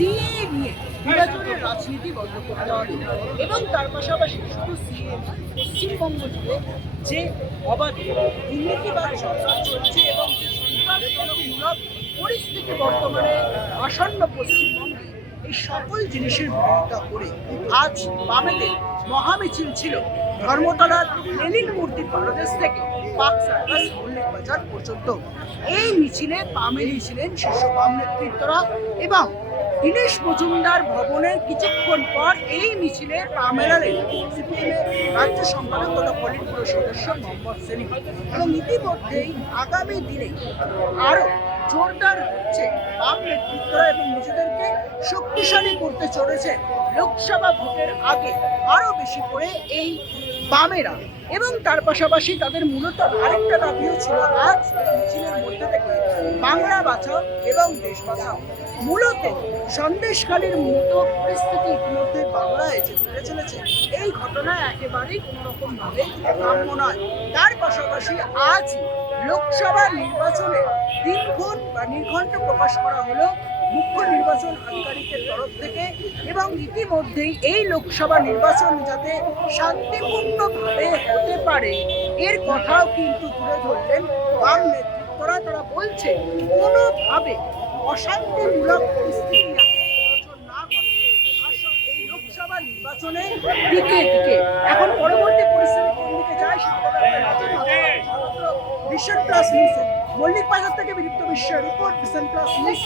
CA নিয়ে নির্বাচনের রাজনীতি বন্ধ করতে হবে এবং তার পাশাপাশি শুধু সিএ পশ্চিমবঙ্গ জুড়ে যে অবাধে দুর্নীতিবাদ সরকার চলছে এবং যে সন্ত্রাসজনকমূলক পরিস্থিতি বর্তমানে আসন্ন পশ্চিমবঙ্গে, এই সকল জিনিসের বিরোধিতা করে আজ বামেদের মহামিছিল ছিল ধর্মতলার লেনিন মূর্তির পাদদেশ থেকে পাক সার্কাস মল্লিক বাজার পর্যন্ত। এই মিছিলে বামেরই ছিলেন শীর্ষ বাম নেতৃত্বরা এবং দীনেশ মজুমদার ভবনের কিছুক্ষণ পর এই মিছিলে পা মেলালেন সিপিএমের রাজ্য সম্পাদক তথা পলিট ব্যুরো সদস্য মোহাম্মদ সেলিম। এবং ইতিমধ্যেই আগামী দিনে আরও জোরদার হচ্ছে বাম নেতৃত্বরা এবং নিজেদেরকে শক্তিশালী করতে চলেছে লোকসভা ভোটের আগে আরো বেশি করে এই বামেরা। এবং তার পাশাপাশি তাদের মূলত আরেকটা দাবিও ছিল আজ মিছিলের মধ্যে থেকে বাংলা বাঁচাও এবং দেশ বাঁচাও। মূলত সন্দেশখালীর মতো পরিস্থিতি ইতিমধ্যে বাংলায় যে বেড়ে চলেছে, এই ঘটনা একেবারেই কোনো রকম ভাবে কাম্য নয়। তার পাশাপাশি আজ লোকসভা নির্বাচনে দিনক্ষণ বা নির্ঘণ্ট প্রকাশ করা হলো মুখ্য নির্বাচন আধিকারিকের তরফ থেকে এবং ইতিমধ্যেই এই লোকসভা নির্বাচন যাতে শান্তিপূর্ণভাবে হতে পারে এর কথাও কিন্তু তুলে ধরলেন বাম নেতৃত্বরা। তারা বলছে কোনোভাবে অশান্তিমূলক পরিস্থিতি যাতে নির্বাচন না ঘটে। এই লোকসভা নির্বাচনে দিকে দিকে এখন পরবর্তী পরিস্থিতি কোন দিকে যায় ভিশন প্লাস নিউজ। মল্লিক বাজার থেকে বিদীপ্ত বিশ্বের রিপোর্ট, ভিশন প্লাস নিউজ।